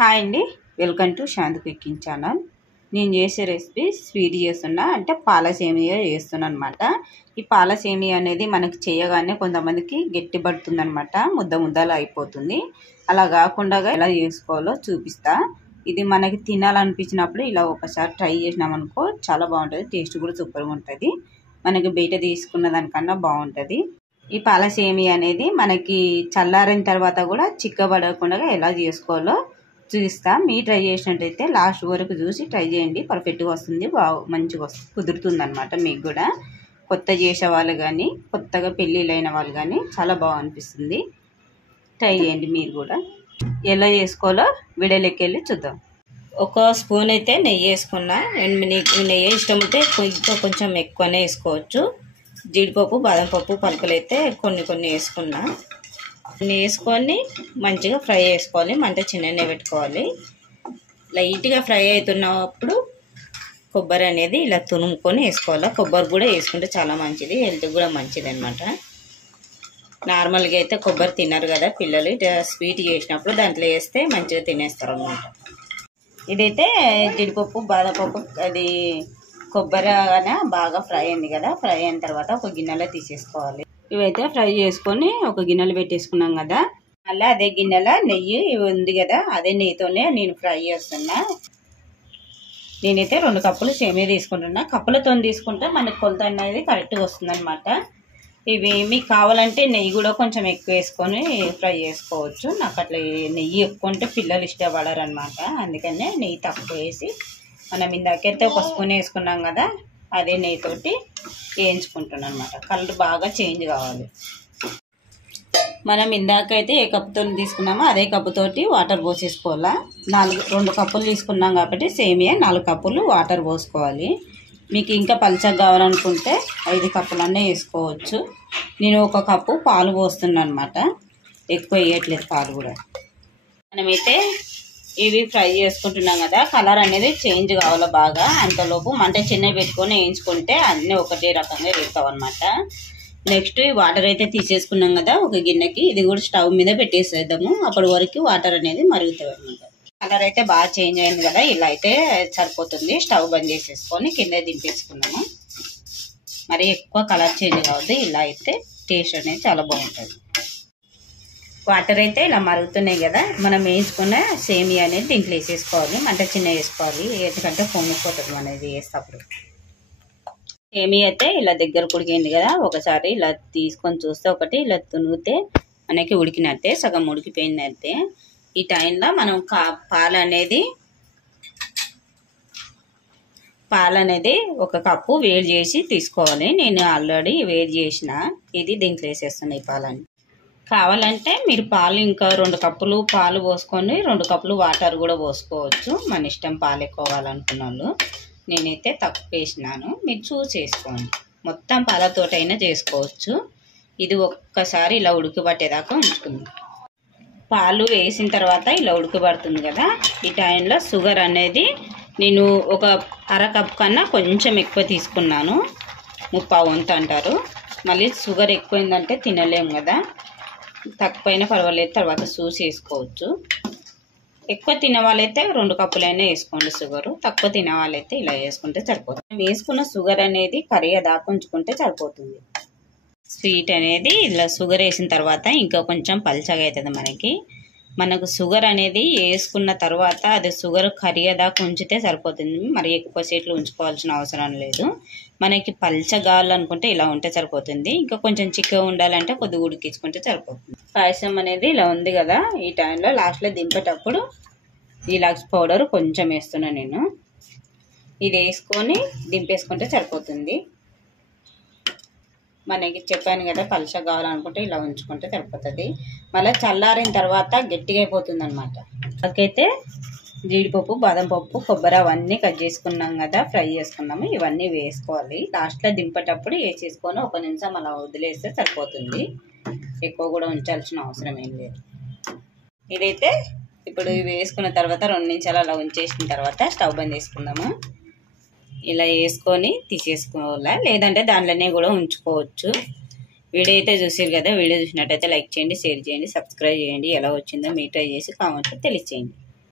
Hi అండి, welcome to Shanti cooking channel. నేను చేసే రెసిపీ స్వీట్ చేస్తున్నా, అంటే పాల సేమియా చేస్తున్నా అనమాట. ఈ పాల సేమియా అనేది మనకి చేయగానే కొంతమందికి గట్టి పడుతుంది అనమాట, ముద్ద ముద్దలా అయిపోతుంది. అలా కాకుండా ఎలా చేసుకోవాలో చూపిస్తా. ఇది మనకి తినాలనిపించినప్పుడు ఇలా ఒకసారి ట్రై చేసినామనుకో చాలా బాగుంటుంది, టేస్ట్ కూడా సూపర్గా ఉంటుంది. మనకి బయట తీసుకున్న దానికన్నా బాగుంటుంది. ఈ పాల సేమియా అనేది మనకి చల్లారిన తర్వాత కూడా చిక్కబడకుండా ఎలా చేసుకోవాలో చూపిస్తా. మీరు ట్రై చేసినట్టయితే లాస్ట్ వరకు చూసి ట్రై చేయండి, పర్ఫెక్ట్గా వస్తుంది, మంచిగా కుదురుతుంది అనమాట. మీకు కూడా కొత్త చేసే వాళ్ళు కానీ కొత్తగా పెళ్ళిళ్ళైన వాళ్ళు కానీ చాలా బాగా అనిపిస్తుంది. ట్రై చేయండి మీరు కూడా. ఎలా చేసుకోవాలో వీడియోలోకి వెళ్ళి చూద్దాం. ఒక స్పూన్ అయితే నెయ్యి వేసుకున్నా. మీకు నెయ్యి ఇష్టం ఉంటే ఇంకా కొంచెం ఎక్కువనే వేసుకోవచ్చు. జీడిపప్పు, బాదం పప్పు, పలుకులు అయితే కొన్ని వేసుకున్నా. వేసుకొని మంచిగా ఫ్రై చేసుకోవాలి, మంట చిన్ననే పెట్టుకోవాలి. లైట్గా ఫ్రై అవుతున్నప్పుడు కొబ్బరి అనేది ఇలా తురుముకొని వేసుకోవాలి. కొబ్బరి కూడా వేసుకుంటే చాలా మంచిది, హెల్త్కి కూడా మంచిది అనమాట. నార్మల్గా అయితే కొబ్బరి తిన్నారు కదా పిల్లలు, స్వీట్ చేసినప్పుడు దాంట్లో వేస్తే మంచిగా తినేస్తారు అనమాట. ఇదైతే జీడిపప్పు, బాదం పప్పు, అది కొబ్బరి బాగా ఫ్రై అయింది కదా. ఫ్రై అయిన తర్వాత ఒక గిన్నెలో తీసేసుకోవాలి. ఇవైతే ఫ్రై చేసుకొని ఒక గిన్నెలో పెట్టేసుకున్నాం కదా. మళ్ళీ అదే గిన్నెలో నెయ్యి ఉంది కదా, అదే నెయ్యితోనే నేను ఫ్రై చేస్తున్నా. నేనైతే 2 కప్పులు సేమియా తీసుకుంటున్నా. కప్పులతో తీసుకుంటే మనకి కొలత అనేది కరెక్ట్గా వస్తుంది అనమాట. ఇవి మీకు కావాలంటే నెయ్యి కూడా కొంచెం ఎక్కువ వేసుకొని ఫ్రై చేసుకోవచ్చు. నాకు అట్లా నెయ్యి ఎక్కువ ఉంటే పిల్లలు ఇష్టపడరు అనమాట, అందుకనే నెయ్యి తక్కువ వేసి, మనం ఇందాకైతే ఒక స్పూన్ వేసుకున్నాం కదా, అదే నెయ్యితోటి వేయించుకుంటున్నాను అనమాట. కలర్ బాగా చేంజ్ కావాలి. మనం ఇందాకైతే ఏ కప్పుతో తీసుకున్నామో అదే కప్పుతోటి వాటర్ పోసేసుకోవాలా. 2 కప్పులు తీసుకున్నాం కాబట్టి సేమియా 4 కప్పులు వాటర్ పోసుకోవాలి. మీకు ఇంకా పలచగా కావాలనుకుంటే 5 కప్పులన్నీ వేసుకోవచ్చు. నేను 1 కప్పు పాలు పోస్తున్నాను అనమాట, ఎక్కువ వేయట్లేదు పాలు కూడా. మనమైతే ఇవి ఫ్రై చేసుకుంటున్నాం కదా, కలర్ అనేది చేంజ్ కావాలి బాగా. అంతలోపు మంట చిన్న పెట్టుకొని వేయించుకుంటే అన్నీ ఒకటే రకంగా వేస్తాం అనమాట. నెక్స్ట్ ఈ వాటర్ అయితే తీసేసుకున్నాం కదా ఒక గిన్నెకి, ఇది కూడా స్టవ్ మీద పెట్టేసేద్దాము. అప్పటి వరకు వాటర్ అనేది మరుగుతుంది అనమాట. కలర్ అయితే బాగా చేంజ్ అయింది కదా, ఇలా అయితే సరిపోతుంది. స్టవ్ బంద్ చేసేసుకొని కింద దింపేసుకున్నాము. మరి ఎక్కువ కలర్ చేంజ్ కావద్దు, ఇలా అయితే టేస్ట్ అనేది చాలా బాగుంటుంది. వాటర్ అయితే ఇలా మరుగుతున్నాయి కదా, మనం వేసుకున్న సేమియా అనేది దీంట్లో వేసేసుకోవాలి. మంట చిన్న వేసుకోవాలి, ఎందుకంటే పొంగిపోతుంది అనేది వేసేటప్పుడు. సేమియా అయితే ఇలా దగ్గర ఉడికింది కదా, ఒకసారి ఇలా తీసుకొని చూస్తే ఒకటి ఇలా తునిగితే మనకి ఉడికినట్టే, సగం ఉడికిపోయినట్టే. ఈ టైంలో మనం పాలు అనేది 1 కప్పు వేడి చేసి తీసుకోవాలి. నేను ఆల్రెడీ వేడి చేసిన, ఇది దీంట్లో వేసేస్తున్నాయి పాలని. కావాలంటే మీరు పాలు ఇంకా 2 కప్పులు పాలు పోసుకొని 2 కప్పులు వాటర్ కూడా పోసుకోవచ్చు, మన ఇష్టం. పాలు ఎక్కువ కావాలనుకున్న వాళ్ళు. నేనైతే తక్కువ వేసినాను, మీరు చూసి వేసుకోండి. మొత్తం పాలతోటైనా చేసుకోవచ్చు. ఇది ఒక్కసారి ఇలా ఉడికిపట్టేదాకా ఉంచుకుంది. పాలు వేసిన తర్వాత ఇలా ఉడికిపడుతుంది కదా, ఈ టైంలో షుగర్ అనేది నేను 1/2 కప్ కన్నా కొంచెం ఎక్కువ తీసుకున్నాను. 3/4 వంతు అంటారు. మళ్ళీ షుగర్ ఎక్కువైందంటే తినలేము కదా, తక్కువైనా పర్వాలేదు, తర్వాత చూసి వేసుకోవచ్చు. ఎక్కువ తినే వాళ్ళైతే 2 కప్పులైనా వేసుకోండి షుగరు, తక్కువ తినే వాళ్ళైతే ఇలా వేసుకుంటే సరిపోతుంది. వేసుకున్న షుగర్ అనేది కరిగేదాకా ఉంచుకుంటే సరిపోతుంది. స్వీట్ అనేది ఇలా షుగర్ వేసిన తర్వాత ఇంకా కొంచెం పల్చగా అవుతుంది మనకు షుగర్ అనేది వేసుకున్న తర్వాత అది షుగర్ కరిగేదాకా ఉంచితే సరిపోతుంది. మరి ఎక్కువ సేట్లు ఉంచుకోవాల్సిన అవసరం లేదు. మనకి పల్చగాలనుకుంటే ఇలా ఉంటే సరిపోతుంది. ఇంకా కొంచెం చిక్కగా ఉండాలంటే కొద్దిగా ఉడికించుకుంటే సరిపోతుంది. పాయసం అనేది ఇలా ఉంది కదా, ఈ టైంలో లాస్ట్లో దింపేటప్పుడు ఇలాచి పౌడర్ కొంచెం వేస్తున్నా నేను. ఇది వేసుకొని దింపేసుకుంటే సరిపోతుంది. మనకి చెప్పాను కదా, పలుచగా కావాలనుకుంటే ఇలా ఉంచుకుంటే సరిపోతుంది. మళ్ళీ చల్లారిన తర్వాత గట్టిగా అయిపోతుంది అనమాట. నాకైతే జీడిపప్పు, బాదం పప్పు, కొబ్బరి అవన్నీ కట్ చేసుకున్నాం కదా, ఫ్రై చేసుకున్నాము. ఇవన్నీ వేసుకోవాలి. లాస్ట్లో దింపేటప్పుడు వేసేసుకొని 1 నిమిషం అలా వదిలేస్తే సరిపోతుంది. ఎక్కువ కూడా ఉంచాల్సిన అవసరం ఏం లేదు. ఇదైతే ఇప్పుడు ఇవి వేసుకున్న తర్వాత 2 నిమిషాలు అలా ఉంచేసిన తర్వాత స్టవ్ బంద్ చేసుకుందాము. ఇలా వేసుకొని తీసేసుకోవాలా, లేదంటే దాంట్లోనే కూడా ఉంచుకోవచ్చు. వీడియో అయితే చూసారు కదా, వీడియో చూసినట్టయితే లైక్ చేయండి, షేర్ చేయండి, సబ్స్క్రైబ్ చేయండి. ఎలా వచ్చిందో మీరు ట్రై చేసి కామెంట్లో తెలియచేయండి.